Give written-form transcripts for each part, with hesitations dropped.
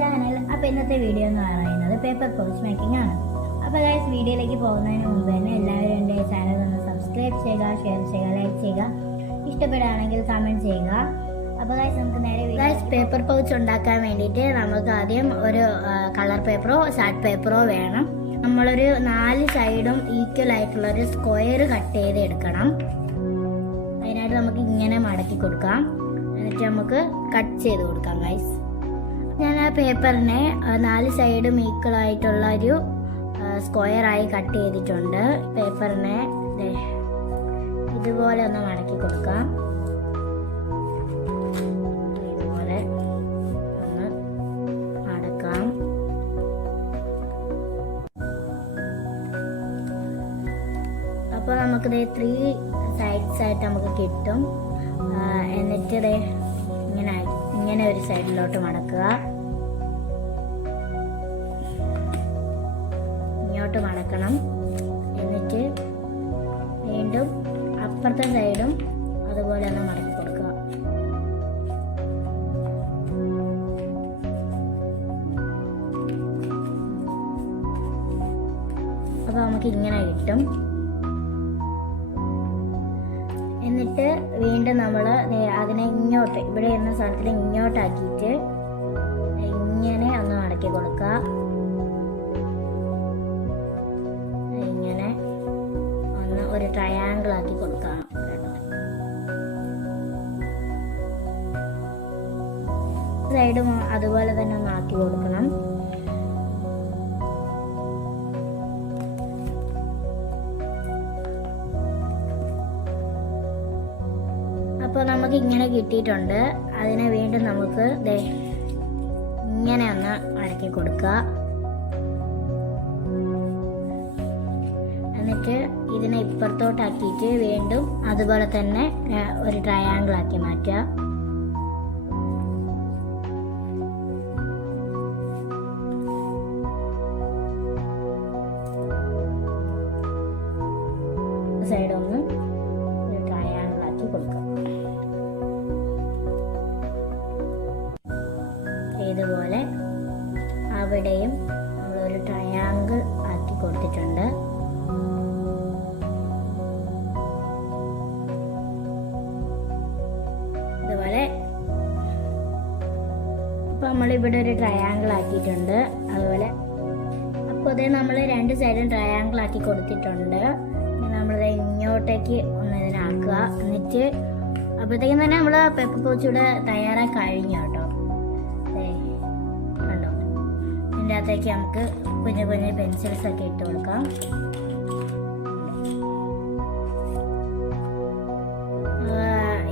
Channel. അപ്പോൾ ഇന്നത്തെ video എന്ന് പറയുന്നത് പേപ്പർ പൗച്ച് മേക്കിംഗ് ആണ്. അപ്പോൾ ഗൈസ്, വീഡിയോയിലേക്ക് പോകുന്നതിന് മുമ്പ് തന്നെ എല്ലാവരും എൻ്റെ ചാനൽ ഒന്ന് സബ്സ്ക്രൈബ് ചെയ്യുക, ഷെയർ ചെയ്യുക, ലൈക്ക് ചെയ്യുക, ഇഷ്ടപ്പെടുകയാണെങ്കിൽ കമൻറ്റ് ചെയ്യുക. അപ്പോൾ ഗൈസ്, നമുക്ക് നേരെ ഗൈസ് പേപ്പർ പൗച്ച് ഉണ്ടാക്കാൻ വേണ്ടിയിട്ട് നമുക്ക് ആദ്യം ഒരു കളർ പേപ്പറോ ചാർട്ട് പേപ്പറോ വേണം. നമ്മളൊരു 4 സൈഡും ഈക്വൽ ആയിട്ടുള്ളൊരു സ്ക്വയർ കട്ട് ചെയ്ത് എടുക്കണം. അതിനായിട്ട് നമുക്ക് ഇങ്ങനെ മടക്കി കൊടുക്കാം. എന്നിട്ട് നമുക്ക് കട്ട് ചെയ്ത് കൊടുക്കാം ഗൈസ്. ഞാൻ ആ പേപ്പറിനെ 4 സൈഡും ഈക്വൽ ആയിട്ടുള്ള ഒരു സ്ക്വയറായി കട്ട് ചെയ്തിട്ടുണ്ട്. പേപ്പറിനെ ഇതുപോലെ ഒന്ന് മടക്കി കൊടുക്കാം. ഇതുപോലെ ഒന്ന് മടക്കാം. അപ്പോൾ നമുക്കിത് 3 സൈഡ്സ് ആയിട്ട് നമുക്ക് കിട്ടും. എന്നിട്ട് ഇങ്ങനെ ഒരു സൈഡിലോട്ട് മടക്കുക, ഇങ്ങോട്ട് മടക്കണം. എന്നിട്ട് വീണ്ടും അപ്പുറത്തെ സൈഡും അതുപോലെ ഒന്ന് മടക്കി കൊടുക്കുക. അപ്പോൾ നമുക്ക് ഇങ്ങനെ കിട്ടും. എന്നിട്ട് വീണ്ടും നമ്മൾ അതിനെ ഇങ്ങോട്ട്, ഇവിടെ എന്ന സ്ഥലത്തിൽ ഇങ്ങോട്ടാക്കിയിട്ട് ഇങ്ങനെ ഒന്ന് മടക്കി കൊടുക്കുക. ഇങ്ങനെ ഒന്ന് ഒരു ട്രയാങ്കിൾ ആക്കി കൊടുക്കാം. സൈഡും അതുപോലെ തന്നെ ഒന്ന് ആക്കി കൊടുക്കണം. അപ്പോൾ നമുക്ക് ഇങ്ങനെ കിട്ടിയിട്ടുണ്ട്. അതിനെ വീണ്ടും നമുക്ക് ഇങ്ങനെ ഒന്ന് മടക്കി കൊടുക്കുക. എന്നിട്ട് ഇതിനെ ഇപ്പുറത്തോട്ടാക്കിയിട്ട് വീണ്ടും അതുപോലെ തന്നെ ഒരു ട്രയാങ്കിൾ ആക്കി മാറ്റുക. സൈഡൊന്ന് ഒരു ട്രയാങ്കിൾ ആക്കി കൊടുക്കുക. ഇതുപോലെ അവിടെയും നമ്മളൊരു ട്രയാങ്കിൾ ആക്കി കൊടുത്തിട്ടുണ്ട്. ഇതുപോലെ ഇപ്പം നമ്മളിവിടെ ഒരു ട്രയാങ്കിൾ ആക്കിയിട്ടുണ്ട്. അതുപോലെ അപ്പോൾ ഇത് നമ്മൾ 2 സൈഡും ട്രയാങ്കിൾ ആക്കി കൊടുത്തിട്ടുണ്ട്. നമ്മളിത് ഇങ്ങോട്ടേക്ക് ഒന്ന് ഇതിനാക്കുക. എന്നിട്ട് അപ്പോഴത്തേക്കും തന്നെ നമ്മൾ പേപ്പർ പൗച്ച് ഇവിടെ തയ്യാറായി കഴിഞ്ഞു കേട്ടോ. കണ്ടോ, ഇതിൻ്റെ അകത്തേക്ക് നമുക്ക് കുഞ്ഞു കുഞ്ഞു പെൻസിൽസ് ഒക്കെ ഇട്ട് കൊടുക്കാം.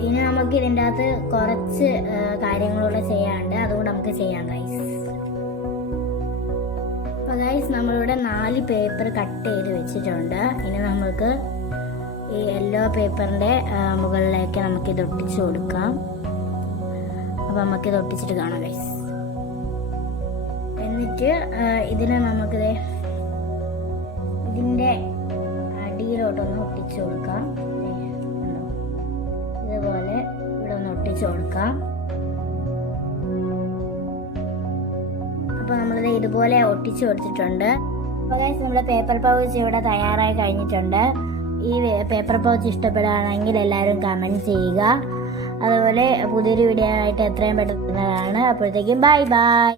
ഇനി നമുക്ക് ഇതിൻ്റെ അകത്ത് കുറച്ച് കാര്യങ്ങളൂടെ ചെയ്യാനുണ്ട്. അതുകൊണ്ട് നമുക്ക് ചെയ്യാം ഗൈസ്. അപ്പോൾ ഗൈസ്, നമ്മളിവിടെ 4 പേപ്പർ കട്ട് ചെയ്ത് വെച്ചിട്ടുണ്ട്. ഇനി നമുക്ക് ഈ യെല്ലോ പേപ്പറിൻ്റെ മുകളിലേക്ക് നമുക്കിത് ഒട്ടിച്ച് കൊടുക്കാം. അപ്പോൾ നമുക്കിത് ഒട്ടിച്ചിട്ട് കാണാം ഗൈസ്. എന്നിട്ട് ഇതിനെ നമുക്കിത് ഇതിൻ്റെ അടിയിലോട്ടൊന്ന് ഒട്ടിച്ച് കൊടുക്കാം. ഇതുപോലെ ഇവിടെ ഒന്ന് ഒട്ടിച്ച് കൊടുക്കാം. അപ്പോൾ നമ്മളിത് ഇതുപോലെ ഒട്ടിച്ച് കൊടുത്തിട്ടുണ്ട്. അപ്പോൾ ഗൈസ്, നമ്മുടെ പേപ്പർ പൗച്ച് ഇവിടെ തയ്യാറായി കഴിഞ്ഞിട്ടുണ്ട്. ഈ പേപ്പർ പൗച്ച് ഇഷ്ടപ്പെടുകയാണെങ്കിൽ എല്ലാവരും കമൻറ്റ് ചെയ്യുക. അതുപോലെ പുതിയൊരു വീഡിയോ ആയിട്ട് എത്രയും പെട്ടെന്ന്. അപ്പോഴത്തേക്കും ബൈ ബൈ.